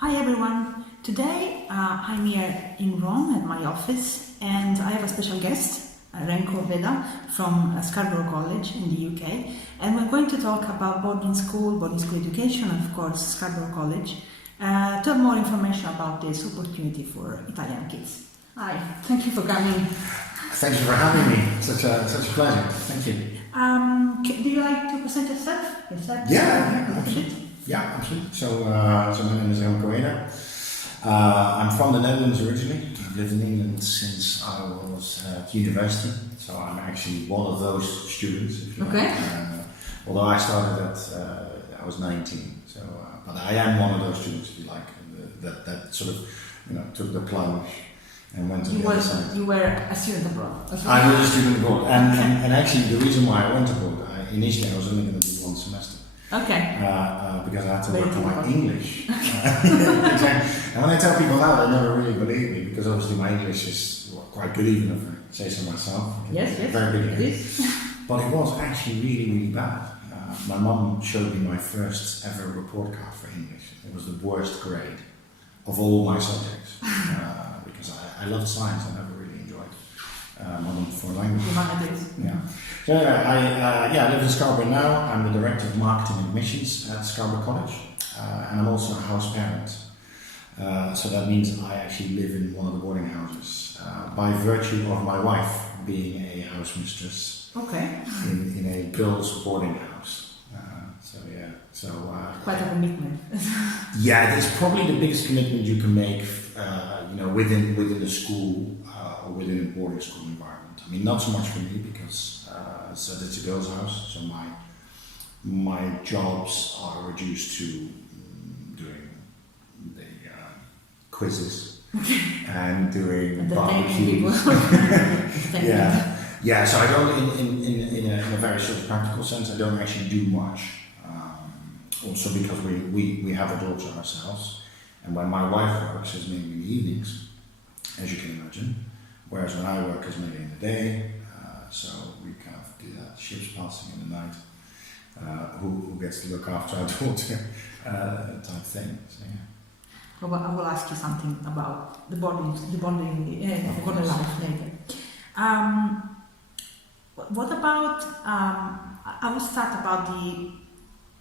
Hi everyone. Today I'm here in Rome at my office and I have a special guest, Remco Weeda from Scarborough College in the UK, and we're going to talk about boarding school education, and of course Scarborough College, to have more information about this opportunity for Italian kids. Hi, thank you for coming. Thank you for having me. Such a pleasure. Thank you. Do you like to present yourself? Yeah, absolutely. Yeah, absolutely. So my name is Mr Remco Weeda. I'm from the Netherlands originally. I've lived in England since I was at university. So I'm actually one of those students. If you like. Although I started at I was 19. So, but I am one of those students, if you like, that sort of took the plunge and went to the other side. You were a student abroad. I was a student abroad, and actually the reason why I went abroad, initially I was only going to do one semester. Okay. Because I had to work on my English. Exactly. And when I tell people now, they never really believe me, because obviously my English is quite good, even if I say so myself. Yes. Very good English. But it was actually really, really bad. My mum showed me my first ever report card for English. It was the worst grade of all my subjects. Because I loved science, I never really enjoyed modern foreign languages. Humanities. Yeah. So I live in Scarborough now. I'm the Director of Marketing and Admissions at Scarborough College, and I'm also a house parent. So that means I actually live in one of the boarding houses by virtue of my wife being a house mistress. Okay. In a girls' boarding house. Quite a commitment. Yeah, it's probably the biggest commitment you can make, within the school or within a boarding school environment. I mean, not so much for me because it's a girls' house, so my jobs are reduced to doing the quizzes and doing barbecues. Yeah. So I don't, in a very sort of practical sense, I don't actually do much. Also because we have a daughter ourselves, and when my wife works, it's mainly in the evenings, as you can imagine, whereas when I work, it's mainly in the day. So we kind of do that ships passing in the night. Who gets to look after our daughter type thing. So, yeah. Well, I will ask you something about the boarding life later. What about? I will start about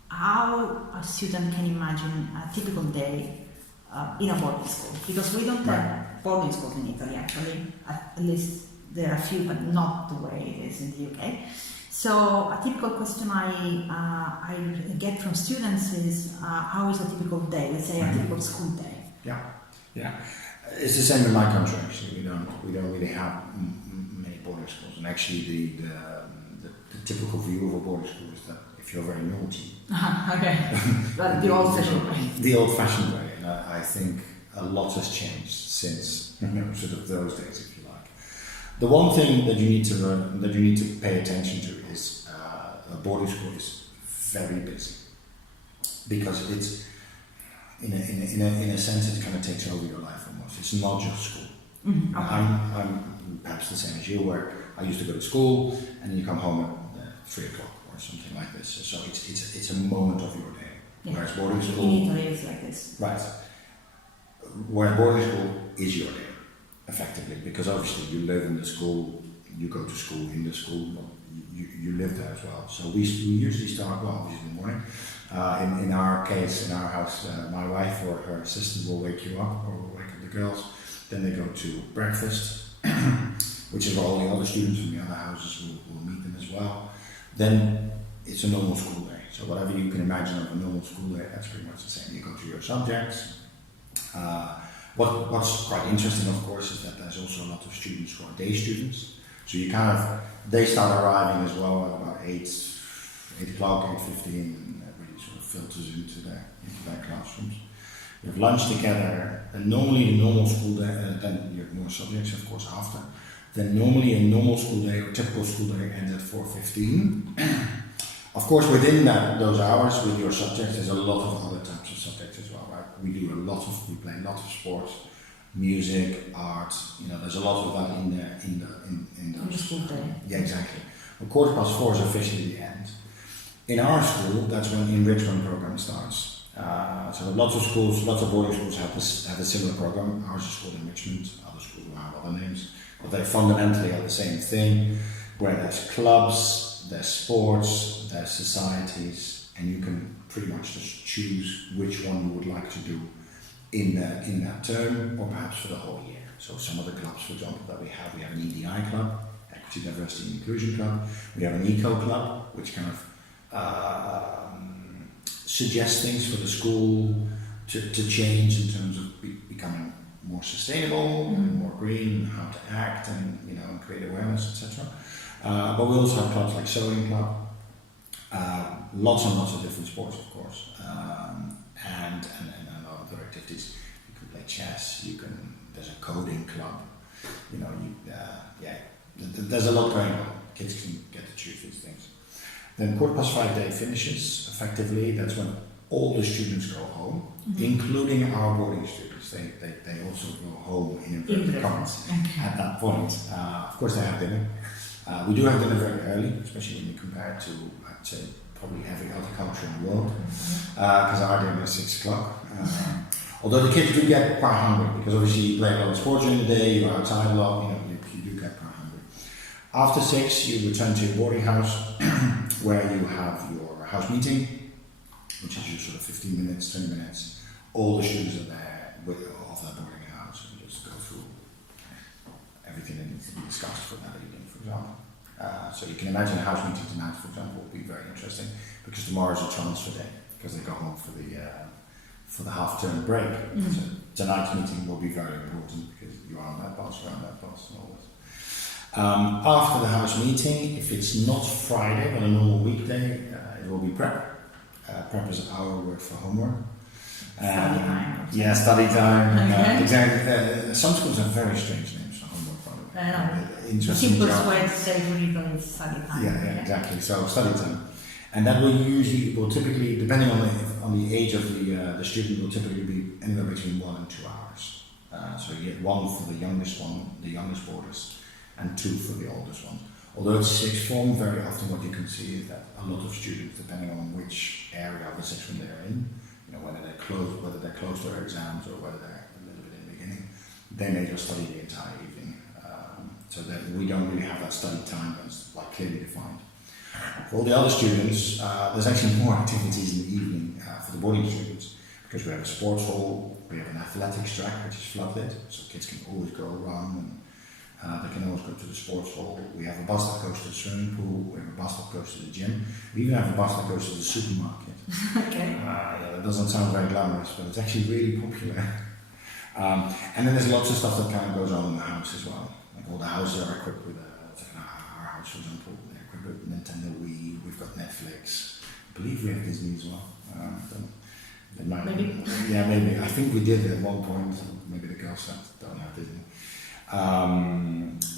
how a student can imagine a typical day in a boarding school, because we don't have boarding schools in Italy actually. At least there are a few, but not the way it is in the UK. So a typical question I get from students is, how is a typical day? Let's say a typical school day. Yeah. It's the same in my country actually. We don't really have many boarding schools, and actually the typical view of a boarding school is that if you're very naughty. Okay. The old-fashioned way. The old-fashioned way, and I think a lot has changed since sort of those days, if you like. The one thing that you need to learn, that you need to pay attention to, is a boarding school is very busy, because it's in a sense it kind of takes over your life almost. It's not just school. Mm-hmm. Okay. I'm perhaps the same as you, where I used to go to school and then you come home at 3 o'clock or something like this. So it's a moment of your day. Yeah. Whereas boarding school, in Italy it's like this. right? Whereas boarding school is your day, effectively, because obviously you live in the school, you go to school in the school, but you live there as well. So we usually start, obviously in the morning. In our case, in our house, my wife or her assistant will wake you up, or will wake up the girls. Then they go to breakfast, which is where all the other students from the other houses will meet them as well. Then it's a normal school day. So whatever you can imagine of a normal school day, that's pretty much the same. You go through your subjects. What's quite interesting, of course, is that there's also a lot of students who are day students. So they start arriving as well at about 8 o'clock, 8:15, and that really sort of filters into their classrooms. You have lunch together, and normally in a normal school day, then you have more subjects, of course, after. Then normally a normal school day or typical school day ends at 4:15. Of course, within those hours with your subjects, there's a lot of other types of subjects as well, right? We play a lot of sports, music, art. There's a lot of that in those school day. Yeah, exactly. Well, 4:15 is officially the end. In our school, that's when the enrichment program starts. So lots of schools, lots of boarding schools have a similar program. Ours is called enrichment. Other schools will have other names, but they fundamentally are the same thing. Where there's clubs, there's sports, there's societies, and you can pretty much just choose which one you would like to do in that term, or perhaps for the whole year. So some of the clubs, for example, that we have an EDI club, Equity, Diversity and Inclusion Club. We have an Eco Club, which kind of suggests things for the school to change in terms of becoming more sustainable, more green, how to act, and and create awareness, etc. But we also have clubs like Sewing Club, lots and lots of different sports, of course, and other activities. You can play chess. There's a coding club. There's a lot going on. Kids can get to choose these things. Then 5:15 day finishes. Effectively, that's when all the students go home, including our boarding students. They also go home in inverted commas at that point. Of course, they have dinner. We do have dinner very early, especially when you compare it to, I'd say, probably every other country in the world, because our dinner is 6 o'clock. Although the kids do get quite hungry, because obviously you play a lot of sports during the day, you're outside a lot, you do get quite hungry. After 6, you return to your boarding house, where you have your house meeting, which is usually sort of 15 minutes, 20 minutes. All the students are there of that boarding house, and just go through everything that needs to be discussed for that evening, for example. So you can imagine a house meeting tonight, for example, will be very interesting, because tomorrow is a transfer day, because they go home for the half-term break. So tonight's meeting will be very important, because you're on that bus, and all that. After the house meeting, if it's not Friday, but a normal weekday, it will be prep. Prep is our word for homework. Study time. Yeah, study time. Exactly. Some schools have very strange names for homework, by the way. I know. Interesting. Simplest way to say reason is study time. Yeah, exactly. So study time, and that will typically, depending on the age of the student, will typically be anywhere between 1 and 2 hours. So you get 1 for the youngest boarders, and 2 for the oldest ones. Although it's sixth form, very often what you can see is that a lot of students, depending on which area of the sixth form they're in, whether they're close to their exams or whether they're a little bit in the beginning, they may just study the entire evening. So that we don't really have that study time that's clearly defined. For all the other students, there's actually more activities in the evening for the boarding students, because we have a sports hall, we have an athletics track which is floodlit, so kids can always go run, and they can always go to the sports hall. We have a bus that goes to the swimming pool, we have a bus that goes to the gym, we even have a bus that goes to the supermarket. Okay. That doesn't sound very glamorous, but it's actually really popular. And then there's lots of stuff that kind of goes on in the house as well. Like all the houses are equipped with our house, for example, they're equipped with Nintendo Wii, we've got Netflix, I believe we have Disney as well. Maybe. Yeah, maybe. I think we did at one point, maybe the girls don't have Disney.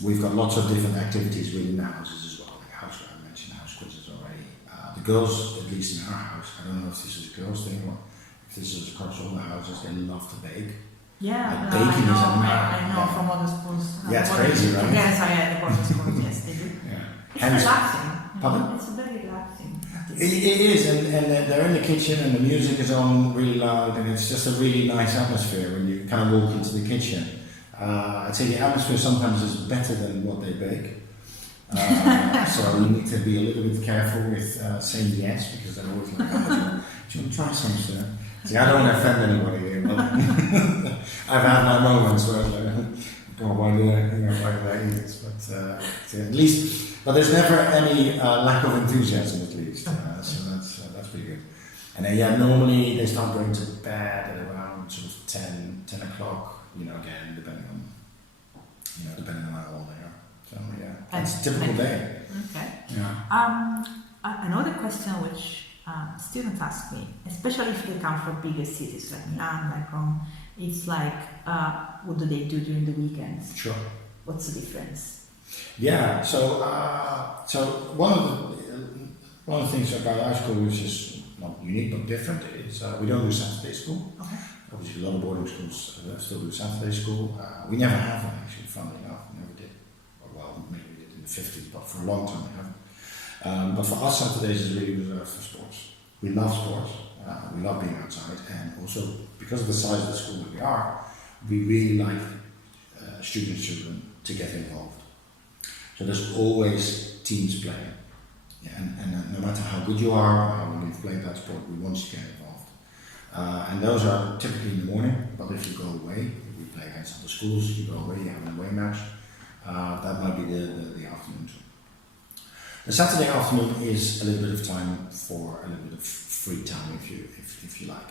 We've got lots of different activities within the houses as well, like house, I mentioned house quizzes already. The girls, at least in our house, I don't know if this is a girls thing or if this is across all the houses, they love to bake. Yeah, baking is I know from other schools. Yeah, it's crazy, right? Yes, I had the boarding schools, yes, they do. Yeah. It's relaxing. Pardon? It's very relaxing. It is, and they're in the kitchen and the music is on really loud, and it's just a really nice atmosphere when you kind of walk into the kitchen. I'd say the atmosphere sometimes is better than what they bake. So you need to be a little bit careful with saying yes, because they're always like, oh, do you want to try some, sir? See, I don't want to offend anybody here, but I've had my moments where I'm like, oh, why do I eat this? But at least, but there's never any lack of enthusiasm, at least. So that's pretty good. And then, normally they start going to bed at around sort of 10 o'clock. Again, depending on how old they are. So yeah, it's a typical day. Okay. Yeah. Another question which students ask me, especially if they come from bigger cities like Milan, like Rome, it's like, what do they do during the weekends? Sure. What's the difference? Yeah. So one of the things about our school, which is not unique but different, is we don't do Saturday school. Okay. Obviously, a lot of boarding schools still do Saturday school. We never have one, actually, funnily enough. We never did. Well, maybe we did in the 50s, but for a long time we haven't. But for us, Saturdays is really reserved for sports. We love sports. We love being outside, and also because of the size of the school that we really like children to get involved. So there's always teams playing, and no matter how good you are or how well you've played that sport, we want you to get involved. And those are typically in the morning, but if you go away, if we play against other schools, you go away, you have an away match, that might be the afternoon too. The Saturday afternoon is a little bit of time for a little bit of free time, if you like,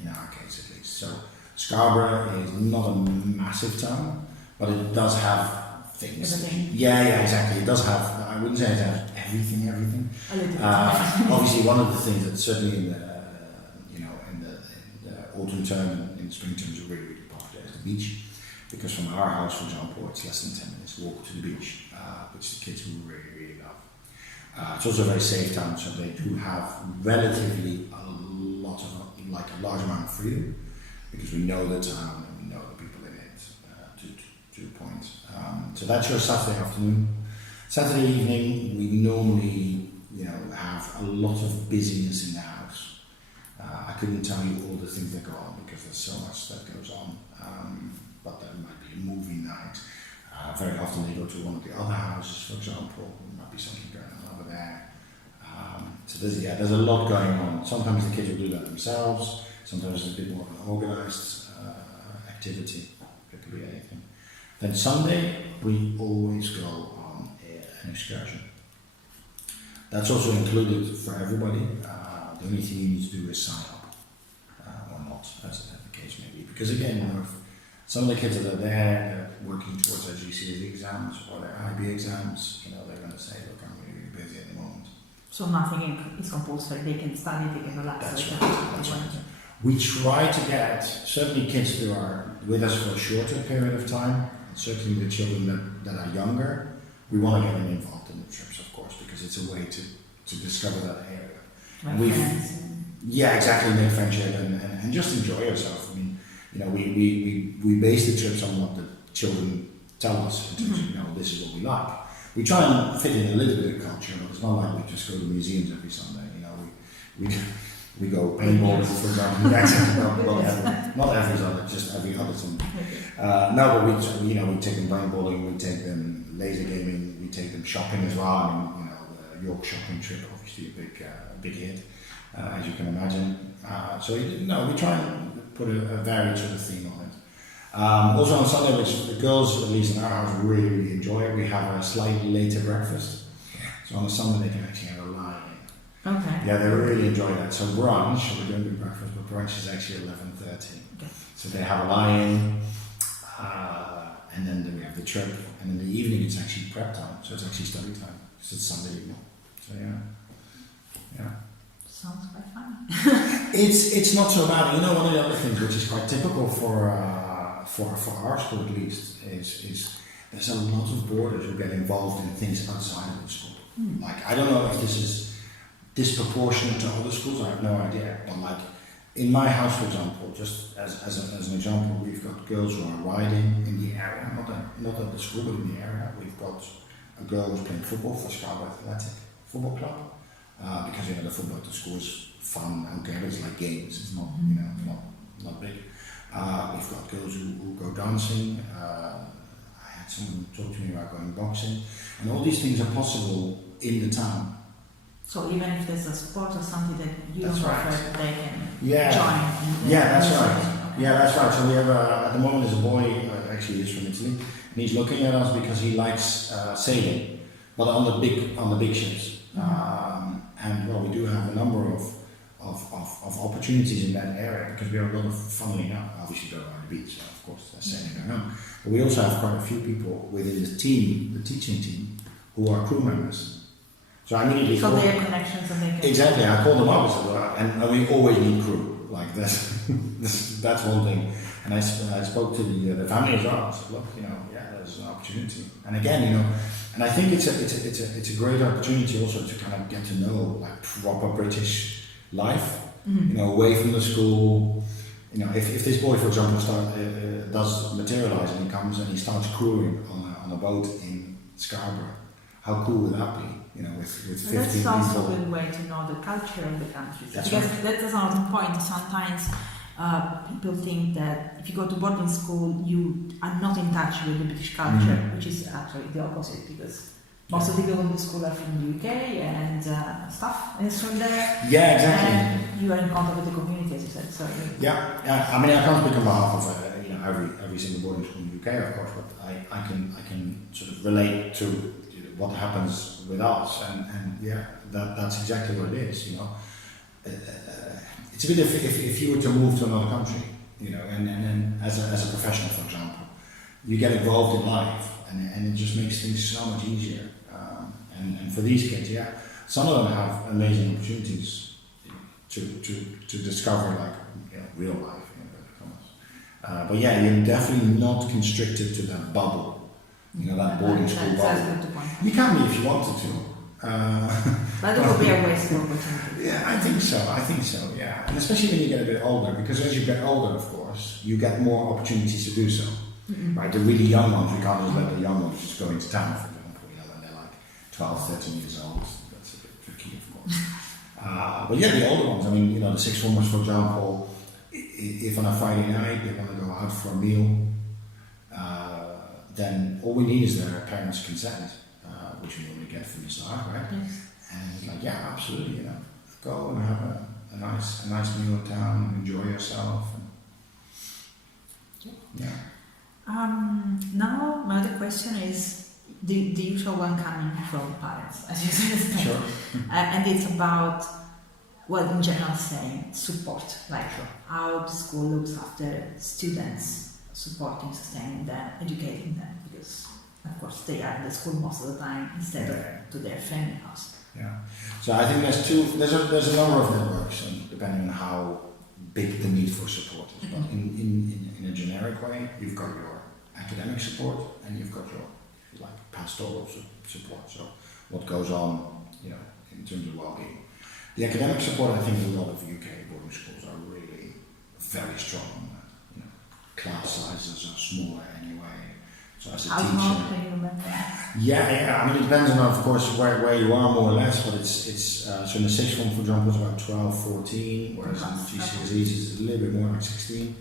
in our case at least. So Scarborough is not a massive town, but it does have things. Everything. Yeah, exactly. It does have. I wouldn't say it has everything. A little bit. Obviously, one of the things that certainly in the autumn term and in the spring term is really popular is the beach. Because from our house, for example, it's less than 10 minutes walk to the beach, which the kids will really love. It's also a very safe town, so they do have relatively a large amount of freedom, because we know the town and we know the people in it, to the point. So that's your Saturday afternoon. Saturday evening, we normally, have a lot of busyness in the house. I couldn't tell you all the things that go on because there's so much that goes on. But there might be a movie night. Very often they go to one of the other houses, for example. There might be something going on over there. So there's a lot going on. Sometimes the kids will do that themselves. Sometimes it's a bit more of an organised activity. It could be anything. Then Sunday we always go on an excursion. That's also included for everybody. The only thing you need to do is sign up, or not, as the case may be. Because again, some of the kids that are there, they're working towards their GCSE exams or their IB exams. They're going to say, look, I'm really busy at the moment. So nothing is compulsory. They can study, they can relax. That's right. We try to get certainly kids who are with us for a shorter period of time. Certainly the children that are younger, we want to get them involved in the trips, of course, because it's a way to discover that area. Yeah, exactly. Make friendship and just enjoy yourself. I mean, we base the trips on what the children tell us in terms of, this is what we like. We try and fit in a little bit of culture, but it's not like we just go to museums every Sunday. We go paintballing, for example. Not every Sunday, just every other Sunday. No, but we take them paintballing, we take them laser gaming, we take them shopping as well. I mean, the York shopping trip, obviously a big hit, as you can imagine. So we try and put a varied sort of theme on it. Also on Sunday, which the girls, at least in our house, really enjoy, we have a slightly later breakfast. So on a Sunday they can actually have a lie-in. Okay. Yeah, they really enjoy that. So brunch, we don't do breakfast, but brunch is actually 11:30. Okay. So they have a lie-in, and then we have the trip, and in the evening it's actually prep time, so it's actually study time. So it's Sunday evening. So yeah. Sounds quite fun. It's not so bad. One of the other things which is quite typical for our school at least is there's a lot of boarders who get involved in things outside of the school. Like, I don't know if this is disproportionate to other schools, I have no idea, but like in my house, for example, just as an example, we've got girls who are riding in the area, not at the school, but in the area. We've got a girl who's playing football for Scarborough Athletic Football Club, because the football at the school is fun, okay, but it's like games, it's not, not big. We've got girls who go dancing, I had someone talk to me about going boxing, and all these things are possible in the town. So even if there's a sport or something that you don't prefer, they can join. That's right. Okay. Yeah, that's right. So we have at the moment there's a boy, actually he's from Italy, and he's looking at us because he likes sailing, but on the big ships. And we do have a number of opportunities in that area because we have a lot of funneling up. Obviously, go around the beach, of course, that's sailing going on. But we also have quite a few people within the team, the teaching team, who are crew members. So I immediately so they have connections and they can... Exactly, I call them up and we always need crew. Like that's one thing. And I spoke to the family as well. I said, look, there's an opportunity. And again, and I think it's a great opportunity also to kind of get to know like proper British life. Away from the school. If this boy, for example, does materialise and he comes and he starts crewing on a boat in Scarborough. how cool would that be? You know, with 15 That's people. also a good way to know the culture of the country. That's Because right. that's another point. Sometimes people think that if you go to boarding school, you are not in touch with the British culture, which is actually the opposite, because most of the people in the school are from the UK and stuff is from there. Yeah, exactly. And you are in contact with the community, as you said. So Yeah, I mean, I can't speak on behalf of every single boarding school in the UK, of course, but I can sort of relate to what happens with us, and yeah, that's exactly what it is. It's a bit if you were to move to another country, and then as a professional, for example, you get involved in life, and it just makes things so much easier. And for these kids, yeah, some of them have amazing opportunities to discover real life. But yeah, you're definitely not constricted to that bubble, that boarding school bubble. You can be if you wanted to. But it would be a waste of opportunity. Yeah, I think so, yeah. And especially when you get a bit older, because as you get older, of course, you get more opportunities to do so. Right, the really young ones, we can't just let the young ones just go into town, for example, when they're like 12, 13 years old. That's a bit tricky, of course. But yeah, the older ones, I mean, the sixth formers, for example, if on a Friday night they want to go out for a meal, then all we need is their parents' consent, which we normally get from the start, right? Yes. And it's like, yeah, absolutely, go and have a nice meal in town, enjoy yourself. And, yeah. Now, my other question is the usual one coming from parents, as you said. Sure. And it's about, in general saying, support, like how the school looks after students, supporting, sustaining them, educating them, because, of course, they are in the school most of the time instead of to their family house. Yeah. So I think there's a number of networks, and depending on how big the need for support is. But in a generic way, you've got your academic support and you've got your pastoral support. So what goes on, in terms of well-being. The academic support, I think a lot of UK boarding schools are really very strong on that. Class sizes are smaller anyway. So as a How teacher, small can you remember? yeah. I mean, it depends on, of course, where you are more or less. But it's so in the sixth form, for example, it's about 12, 14, whereas in the GCSEs it's a little bit more, like 16.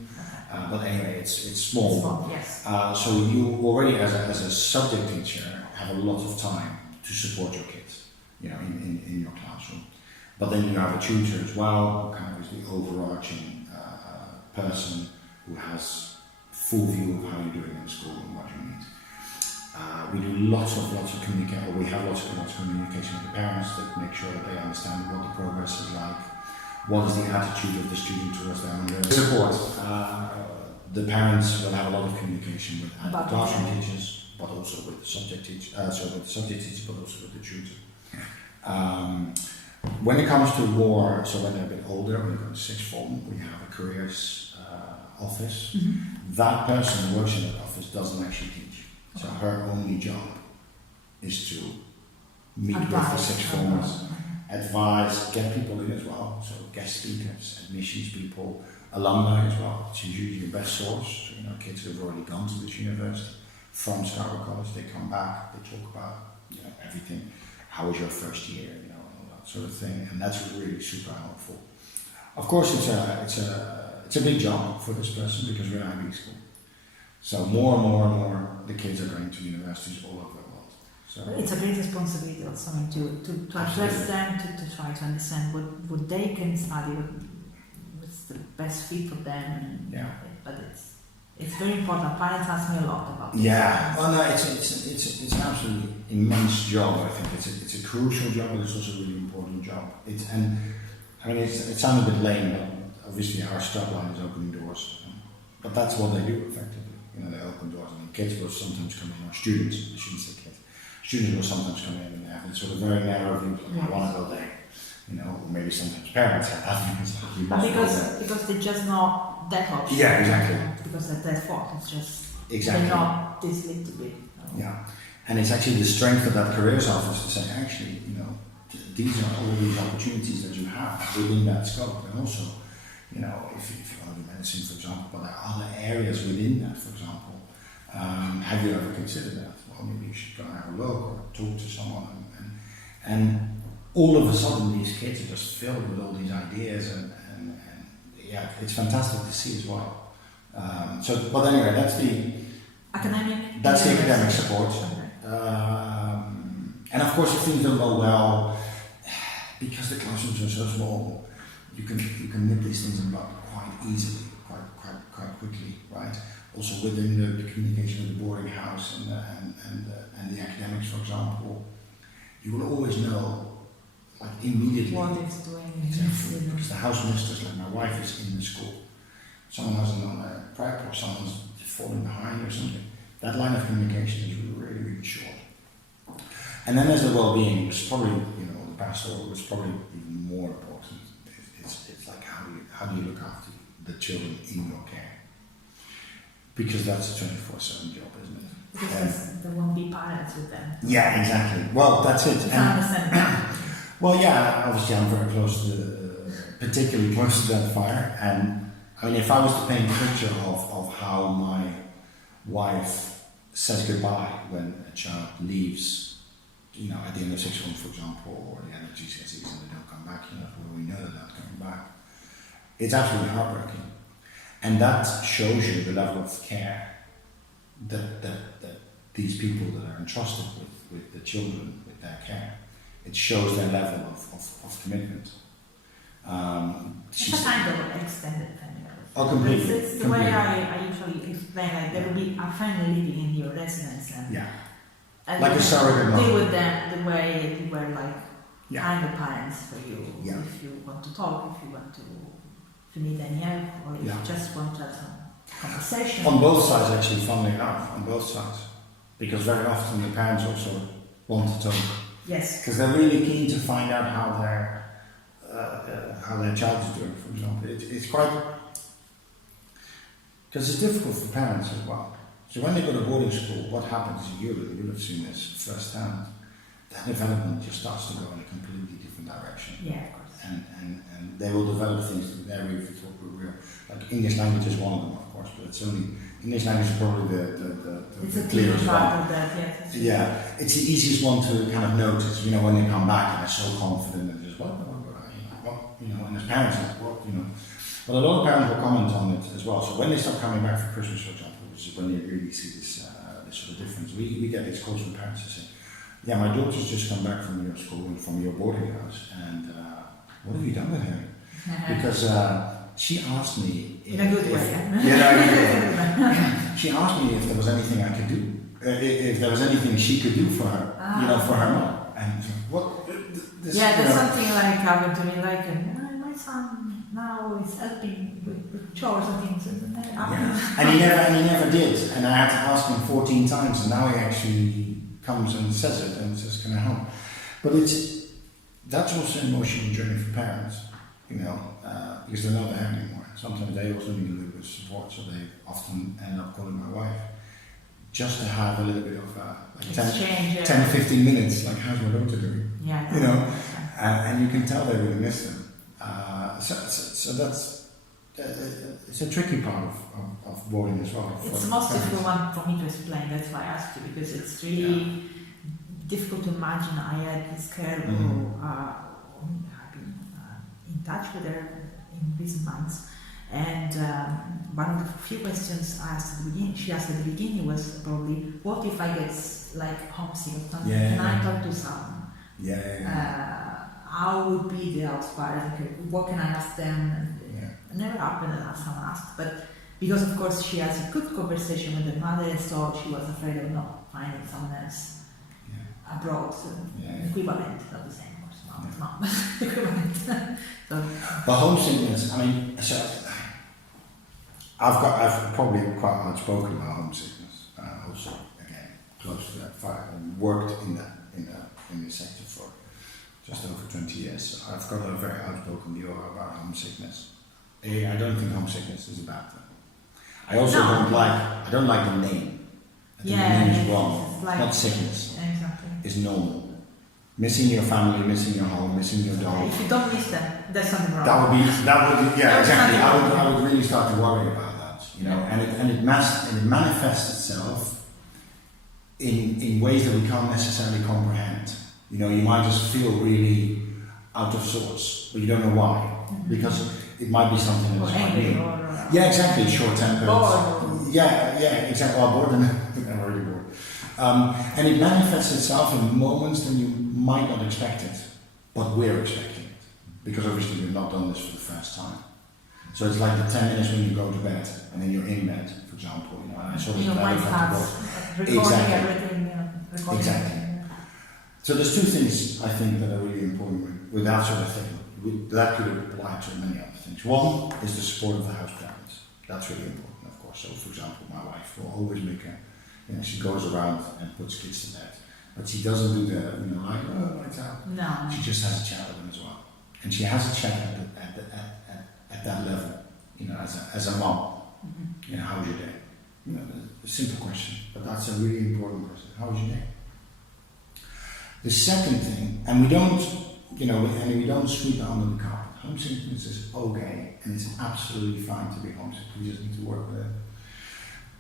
But anyway, it's small. Small, yes. So you already, as a subject teacher, have a lot of time to support your kids, in your classroom. But then you have a tutor as well, who kind of is the overarching person who has full view of how you're doing in school and what you need. We do lots of communication, or we have lots of communication with the parents that make sure that they understand what the progress is like, what is the attitude of the student towards them, and the support. The parents will have a lot of communication with the classroom teachers, but also with the subject teacher, but also with the tutor. When it comes to more, so when they're a bit older, when they go to sixth form, we have a careers office. That person who works in that office doesn't actually teach. So her only job is to meet with the sixth formers, advise, get people in as well, so guest speakers, admissions people, alumni as well. She's usually the best source. Kids who have already gone to this university from Scarborough College, they come back, they talk about everything. How was your first year? All that sort of thing, and that's really super helpful. Of course, it's a big job for this person because we're an IB school. So more and more the kids are going to universities all over the world. So it's a great responsibility also, to address them, to try to understand what they can study, what's the best fit for them. But it's very important. Parents ask me a lot about this. Yeah, well, no, it's an absolutely immense job. I think it's a crucial job, but it's also a really important job. It sounds a bit lame, but obviously our strapline is opening doors. But that's what they do effectively. They open doors. Kids will sometimes come in, or students, I shouldn't say kids. Students will sometimes come in and they have this sort of very narrow view, like, I want to go there. Or maybe sometimes parents have that view. But because they just know that option. Yeah, exactly. Because that's their fault. It's just exactly. They're not this little bit. Yeah, and it's actually the strength of that careers office to say, actually, these are all these opportunities that you have within that scope, and also, if you want to do medicine, for example, but there are other areas within that, for example. Have you ever considered that? well, maybe you should go and have a look or talk to someone. And all of a sudden, these kids are just filled with all these ideas, and yeah, it's fantastic to see as well. But anyway, that's the academic support. And of course, if things don't go well, because the classrooms are so small, you can nip these things about quite easily, quite quickly, right? Also within the communication with the boarding house and the academics, for example, you will always know, like immediately, what it's doing. Exactly. Because the house mistress, like my wife, is in the school. Someone hasn't done a prep, or someone's falling behind or something. That line of communication is really, really short. And then there's the well-being, which is probably, the pastoral, which is probably even more important. It's like how do you look after the children in your care? Because that's a 24/7 job, isn't it? Because there won't be parents with them. Yeah, exactly. Well, that's it. Well, yeah, obviously I'm very close to, particularly close to that fire. And I mean, if I was to paint a picture of how my wife says goodbye when a child leaves, at the end of 6th form, for example, or the end of GCSEs and they don't come back, where we know they're not coming back, it's absolutely heartbreaking. And that shows you the level of care that these people that are entrusted with the children, with their care, it shows their level of commitment. It's a kind of extended family. Oh, completely. It's the way I usually explain, like there will be a family living in your residence, and like a surrogate mother. Deal with them the way you were like kind of parents for you. Yeah. If you want to talk, if you need any help, or if you just want to have some conversation. On both sides, actually, funnily enough, on both sides. Because very often the parents also want to talk. Yes. Because they're really keen to find out how their child is doing, for example. It's quite... Because it's difficult for parents as well. So when they go to boarding school, what happens in Europe, you'll have seen this firsthand, that development just starts to go in a completely different direction. Yeah, of course. And they will develop things that they're really like English language is one of them, of course, but it's only English language is probably the clearest part one. of that, yes. Yeah, it's the easiest one to kind of notice. When they come back and they're so confident and just and as parents, But a lot of parents will comment on it as well. So when they start coming back for Christmas, for example, which is when you really see this sort of difference, we get these calls from parents who say, "Yeah, my daughter's just come back from your school and from your boarding house, and what have you done with her?" Because she asked me in a good way. She asked me if there was anything I could do, if there was anything she could do for her, for her mom. And what? There's something like happened to me, like my son now is helping with chores and things. And he never did. And I had to ask him 14 times, and now he actually comes and says it and says, "Can I help?" But that's also an emotional journey for parents, because they're not there anymore. Sometimes they also need a little bit of support, so they often end up calling my wife just to have a little bit of 10-15 minutes, like, "How's my daughter doing?" And you can tell they really miss them. So that's it's a tricky part of boarding as well. It's the most difficult one for me to explain. That's why I asked you, because it's really difficult to imagine. I had this girl who I've been in touch with her in recent months, and one of the few questions she asked at the beginning was probably, "What if I get like homesick or something? Can I talk to someone?" How would be the outside? What can I ask them? It never happened that someone asked, but because of course she has a good conversation with her mother, so she was afraid of not finding someone else abroad, equivalent, not the same, of course, it's not, but equivalent. The homesickness, I mean, so I've probably quite outspoken about homesickness. Also, again, close to that fire, and worked in the sector for just over 20 years. So I've got a very outspoken view about homesickness. I don't think homesickness is a bad thing. I also don't like the name. I think the name is wrong. It's not sickness. Exactly. It's normal. Missing your family, missing your home, missing your dog. If you don't miss them, there's something wrong. That would be exactly. I would really start to worry about that, and it manifests itself in ways that we can't necessarily comprehend. You know, you might just feel really out of sorts, but you don't know why. Because it might be something that's quite new. Yeah, exactly, short-tempered. Yeah, exactly. Well, bored and I'm already bored. And it manifests itself in moments that you might not expect it, but we're expecting it. Because obviously we've not done this for the first time. So it's like the 10 minutes when you go to bed, and then you're in bed, for example. You know, and I sort of your mind starts recording everything. Exactly. So there's two things I think that are really important with that sort of thing. That could apply to many other things. One is the support of the house parents. That's really important, of course. So, for example, my wife will always make she goes around and puts kids to bed. But she doesn't do the, like, oh, lights out. No. She just has a chat with them as well. And she has a chat at that level, as a mom. Mm-hmm. How was your day? A simple question, but that's a really important question. How was your day? The second thing, and we don't sweep it under the carpet. Homesickness is okay, and it's absolutely fine to be homesick. We just need to work with it.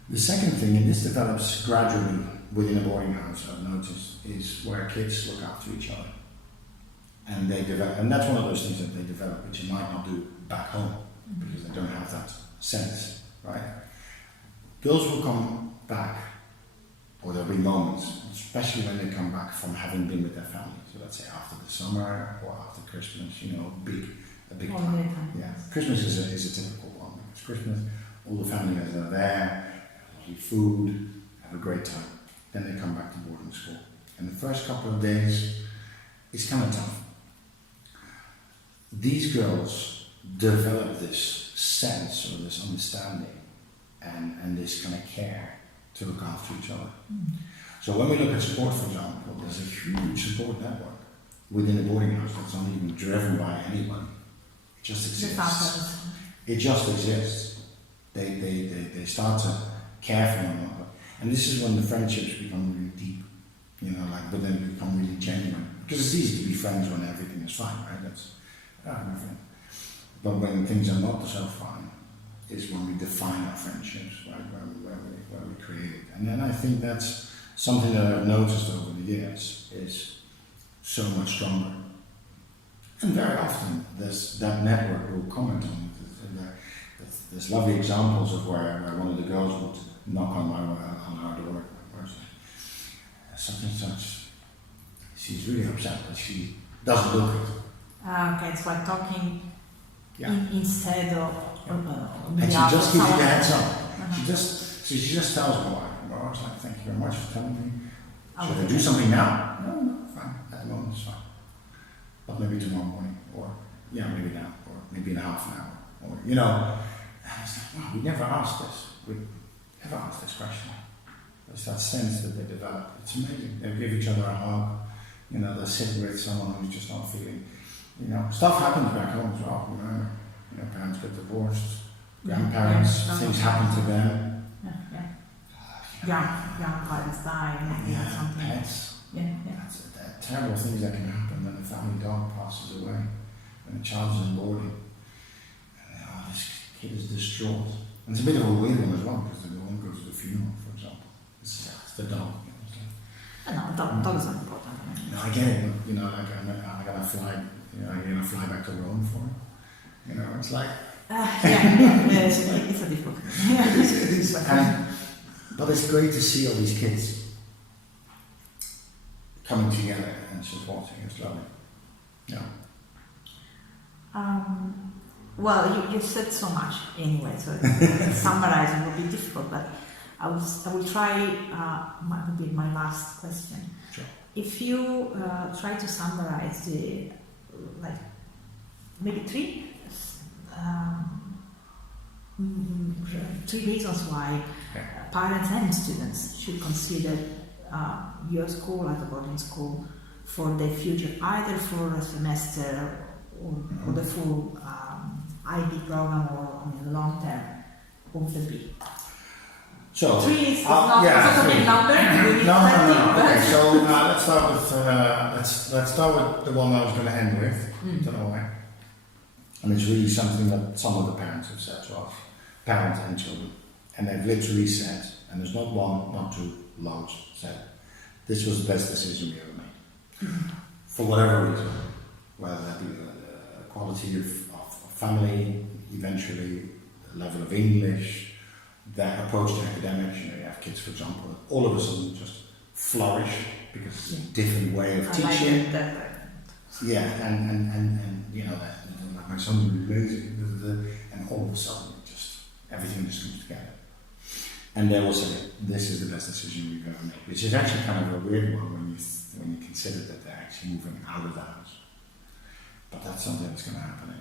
The second thing, and this develops gradually within a boarding house, I've noticed, is where kids look after each other. And they develop, and that's one of those things that they develop, which you might not do back home, because they don't have that sense, right? Girls will come back, or there'll be moments, especially when they come back from having been with their family. So let's say after the summer or after Christmas, a big time. Yeah, Christmas is a typical one. It's Christmas, all the family members are there, have lovely food, have a great time. Then they come back to boarding school, and the first couple of days, it's kind of tough. These girls develop this sense or this understanding and this kind of care to look after each other. So when we look at sport, for example, there's a huge support network within the boarding house that's not even driven by anybody. It just exists. It just exists. They start to care for one another. And this is when the friendships become really deep, but then become really genuine. Because it's easy to be friends when everything is fine, right? That's everything. But when things are not so fine, is when we define our friendships, right? Where we create it. And then I think that's something that I've noticed over the years is so much stronger. And very often that network will comment on it. There's lovely examples of where one of the girls would knock on our door, or something such. She's really upset, but she doesn't look it. Okay, it's like talking instead of. And she just gives you the heads up. She just tells me why. I was like, thank you very much for telling me. Should I do something now? No, fine. At the moment it's fine. But maybe tomorrow morning, or maybe now, or maybe in half an hour, or And I was like, wow, we never asked this. We never asked this question. There's that sense that they develop. It's amazing. They give each other a hug. They sit with someone who's just not feeling. Stuff happens back home as well. Parents get divorced, grandparents, things happen to them. Young parents die, or something. Pets. That's terrible things that can happen when the family dog passes away, when a child's in boarding. And this kid is distraught. And it's a bit of a weird one as well, because they won't go to the funeral, for example. It's the dog. Dogs are important. No, I get it, but I'm gonna fly. You're gonna fly back to Rome for it. It's like. It's a difficult. But it's great to see all these kids coming together and supporting. It's lovely. Yeah. Well, you said so much anyway, so summarizing will be difficult, but I will try. Would be my last question. Sure. If you try to summarize maybe three reasons why parents and students should consider your school as a boarding school for their future, either for a semester or the full IB program or long term. What would it be? So 3 is not a big number. No. Okay, so let's start with the one I was going to end with. I don't know why. And it's really something that some of the parents have said to us, parents and children. And they've literally said, and there's not one, not two, loads, said this was the best decision we ever made. For whatever reason, whether that be the quality of family, eventually the level of English, their approach to academics. You have kids, for example, that all of a sudden just flourish because it's a different way of teaching. Like that. Yeah, and like my son's amazing, and all of a sudden everything just comes together. And they will say, this is the best decision we've ever made, which is actually kind of a weird one when you consider that they're actually moving out of the house. But that's something that's going to happen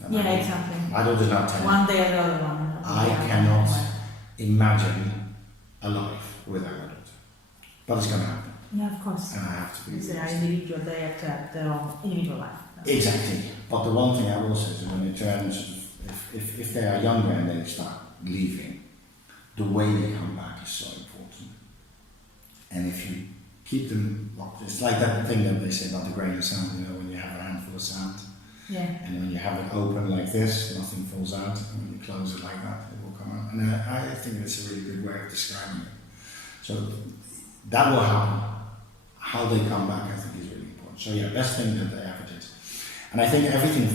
anyway. Exactly. My daughter's now 10. One day or the other one. I cannot imagine a life without my daughter. But it's going to happen. Yeah, of course. And I have to be. It's an individual, they have to have their own individual life. Exactly. But the one thing I will say is when it turns, if they are younger and they start leaving, the way they come back is so important. And if you keep them locked, it's like that thing that they say about the grain of sand, when you have a handful of sand. Yeah. And when you have it open like this, nothing falls out. And when you close it like that, it will come out. And I think it's a really good way of describing it. So that will happen. How they come back, I think, is really important. So yeah, best thing that they ever did. And I think everything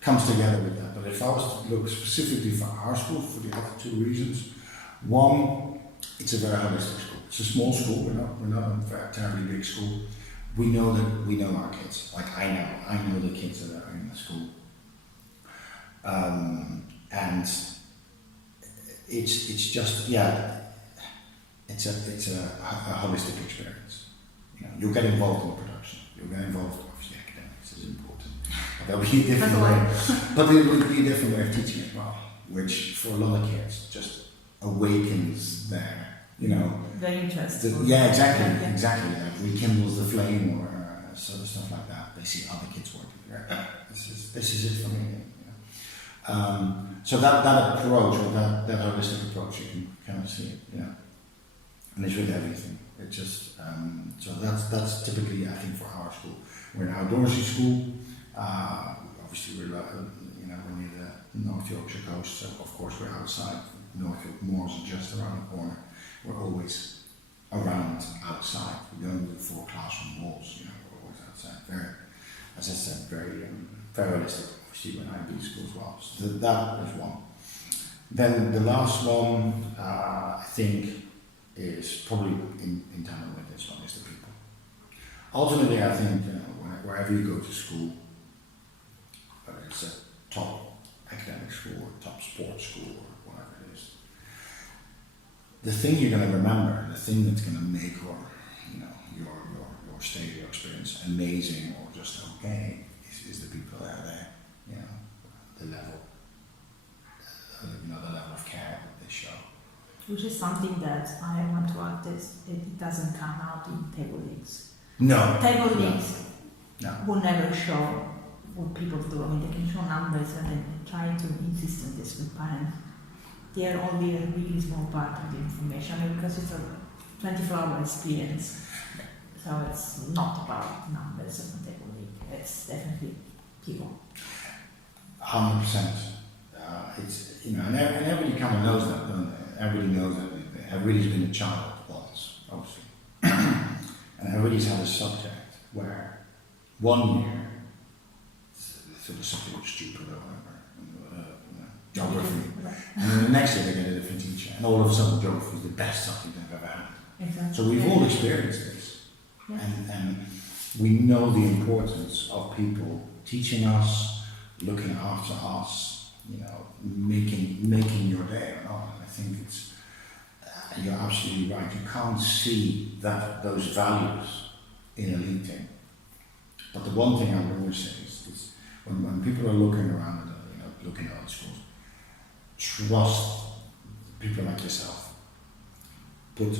comes together with that. But if I was to look specifically for our school, for the other two reasons, one, it's a very holistic school. It's a small school. We're not a very terribly big school. We know our kids. Like I know the kids that are in the school, and it's just it's a holistic experience. You get involved in the production. You get involved, obviously, academics is important. But there'll be a different way. But it would be a different way of teaching as well, which for a lot of kids just awakens their, their interest. Exactly. Rekindles the flame or sort of stuff like that. They see other kids working. This is it for me. So that approach, or that holistic approach, you can kind of see it. And it's with everything. It just so that's typically, I think, for our school. We're an outdoorsy school. Obviously, we're near the North Yorkshire coast, so of course we're outside. North York Moors are just around the corner. We're always around outside. We don't do 4 classroom walls. We're always outside. Very, as I said, very holistic. Obviously, we're an IB school as well. So that is one. Then the last one, I think, is probably in tandem with this one, is the people. Ultimately, I think, wherever you go to school, whether it's a top academic school or top sports school or whatever it is, the thing you're going to remember, the thing that's going to make your stay, your experience amazing or just okay, is the people that are there. The level, the level of care that they show. Which is something that I want to add this, it doesn't come out in table links. No. Table links No. will never show what people do. I mean, they can show numbers and then try to insist on this with parents. They are only a really small part of the information. I mean, because it's a 24-hour experience. So it's not about numbers of the table link. It's definitely people. 100%. It's and everybody kind of knows that, don't they? Everybody knows that everybody's been a child once, obviously, and everybody's had a subject where 1 year they thought something was stupid or whatever, geography, and then the next year they get a different teacher, and all of a sudden geography is the best subject they've ever had. Exactly. So we've all experienced this, and we know the importance of people teaching us, looking after us, making your day or not. I think it's you're absolutely right. You can't see those values in a LinkedIn. But the one thing I would always say is when people are looking around at looking at other schools, trust people like yourself. Put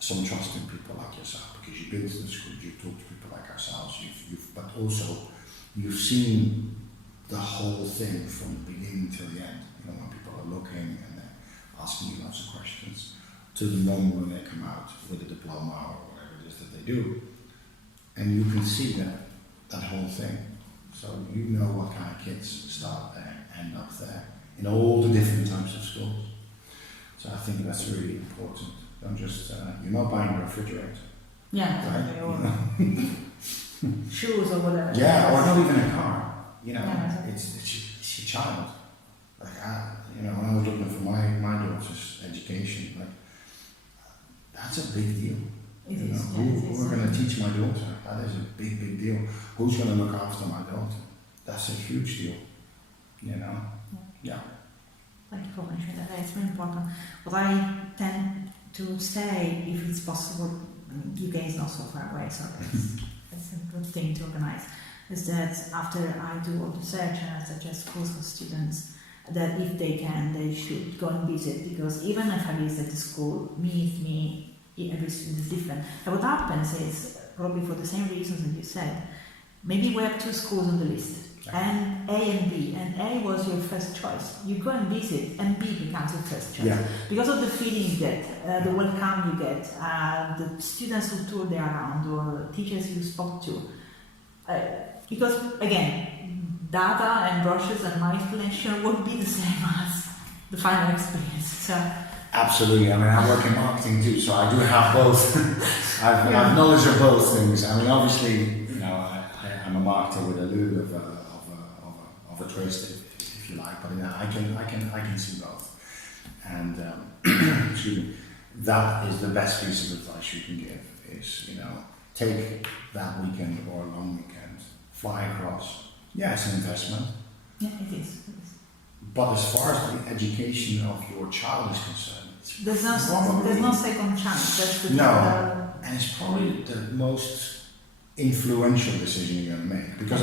some trust in people like yourself, because you've been to the school, you've talked to people like ourselves, but also you've seen the whole thing from the beginning till the end. When people are looking and they're asking you lots of questions, to the moment when they come out with a diploma or whatever it is that they do, and you can see that whole thing. So you know what kind of kids start there, end up there, in all the different types of schools. So I think that's really important. Don't just, you're not buying a refrigerator. Yeah, Right? or shoes or whatever. Yeah, or not even a car. You know, Yeah, it's your child. Like, you know, when I was looking for my daughter's education, like, that's a big deal. It You know, is. who are going to teach my daughter? That is a big deal. Who's going to look after my daughter? That's a huge deal. You know? Yeah. Thank you for mentioning that. It's very important. What I tend to say, if it's possible, UK is not so far away, so it's a good thing to organize, is that after I do all the research and I suggest schools for students, that if they can, they should go and visit, because even if I visit the school, every student is different. And what happens is, probably for the same reasons that you said, maybe we have two schools on the list, and A and B, and A was your first choice. You go and visit, and B becomes your first choice. Yeah. Because of the feeling you get, the welcome you get, the students who tour there around, or teachers you spoke to. Because, again, data and brochures and my explanation won't be the same as the final experience. So, absolutely. I mean, I work in marketing too, so I do have both. I have knowledge of both things. I mean, obviously, you know, I'm a marketer with a little bit of a twist, if you like, but you know, I can see both. And excuse me, that is the best piece of advice you can give. Is, you know, take that weekend or a long weekend, fly across. Yeah, it's an investment. yeah, it is. But as far as the education of your child is concerned, There's no second chance. That's the and it's probably the most influential decision you're going to make, because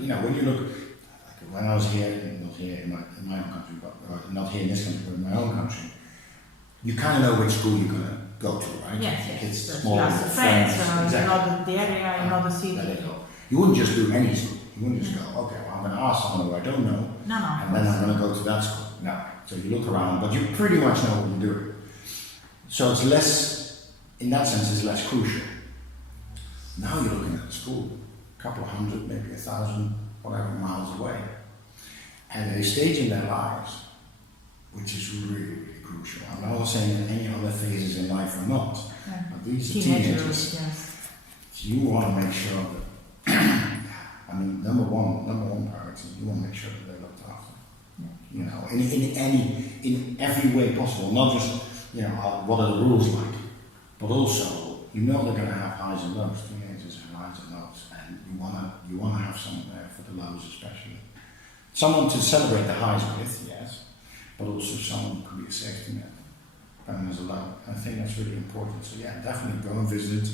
you know, when you look, like when I was here, not here in my own country, but not here in this country, but in my own country, you kind of know which school you're going to go to, right? Yes. It's You small, ask the friends, exactly. you know the area, you know the city. There you go. You wouldn't just do any school. You wouldn't just go, okay, well, I'm going to ask someone who I don't know, No. and then I'm going to go to that school. No. So you look around, but you pretty much know what you're doing. So it's less, in that sense, it's less crucial. Now you're looking at a school, a couple of hundred, maybe 1,000, whatever miles away, at a stage in their lives, which is really crucial. I'm not saying that any other phases in life are not, but these are teenagers. Yes. You want to make sure that, I mean, number one priority, you want to make sure that they're looked after. Yeah. You know, in every way possible, not just, you know, what are the rules like, but also, you know, they're going to have highs and lows. Teenagers have highs and lows, and you want to have someone there for the lows, especially. Someone to celebrate the highs with, yes, but also someone who could be a safety net when there's a low. I think that's really important. So yeah, definitely go and visit.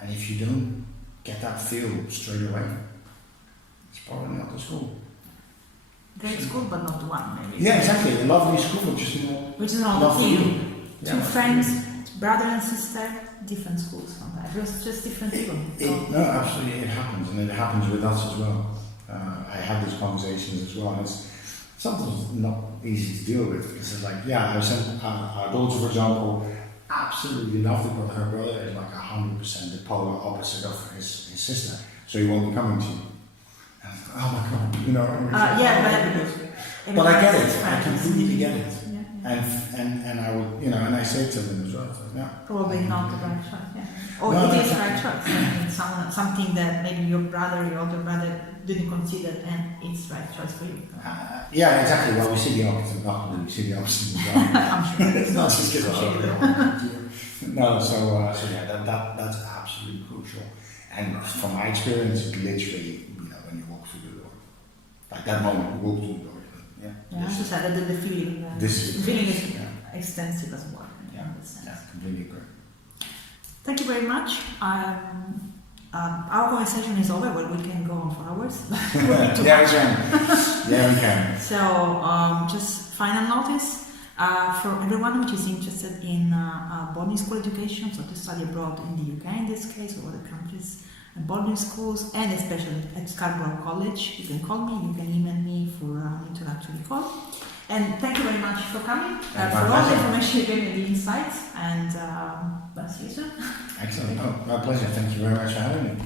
And if you don't get that feel straight away, it's probably not the school. Great school, but not one, maybe. Yeah, exactly. A lovely school, just more. Which is not not the for you. thing. Yeah, Two not for friends, you. brother and sister, different schools sometimes. Just different people. No, absolutely, it happens, and it happens with us as well. I have these conversations as well. It's sometimes not easy to deal with, because it's like, yeah, I sent our daughter, for example, absolutely loved it, but her brother is like 100% the polar opposite of his sister, so he won't be coming to you. And I thought, oh my God, you know. But I get it. I completely get it. And I would, you know, and I say to them as well, like, no, Probably not the right choice, yeah. Or No, it no, is the no. right choice. I mean, something that maybe your older brother didn't consider, and it's the right choice for you. yeah, exactly. Well, we see the opposite. We see the opposite as well. I'm sure. It's not just because no, so yeah, that's absolutely crucial. And from my experience, it literally, you know, when you walk through the door, like that moment, you walk through the door. Yeah, as you said, the feeling. The feeling is extensive as well. Yeah, completely agree. Thank you very much. Our conversation is over, but we can go on for hours. Yeah, we can. Yeah, we can. So, just final notice for everyone which is interested in boarding school education, so to study abroad in the UK in this case, or other countries, and boarding schools, and especially at Scarborough College. You can call me, you can email me for an introductory call. And thank you very much for coming, for all the information you gave me, the insights, and see you soon. Excellent. Oh, my pleasure. Thank you very much for having me.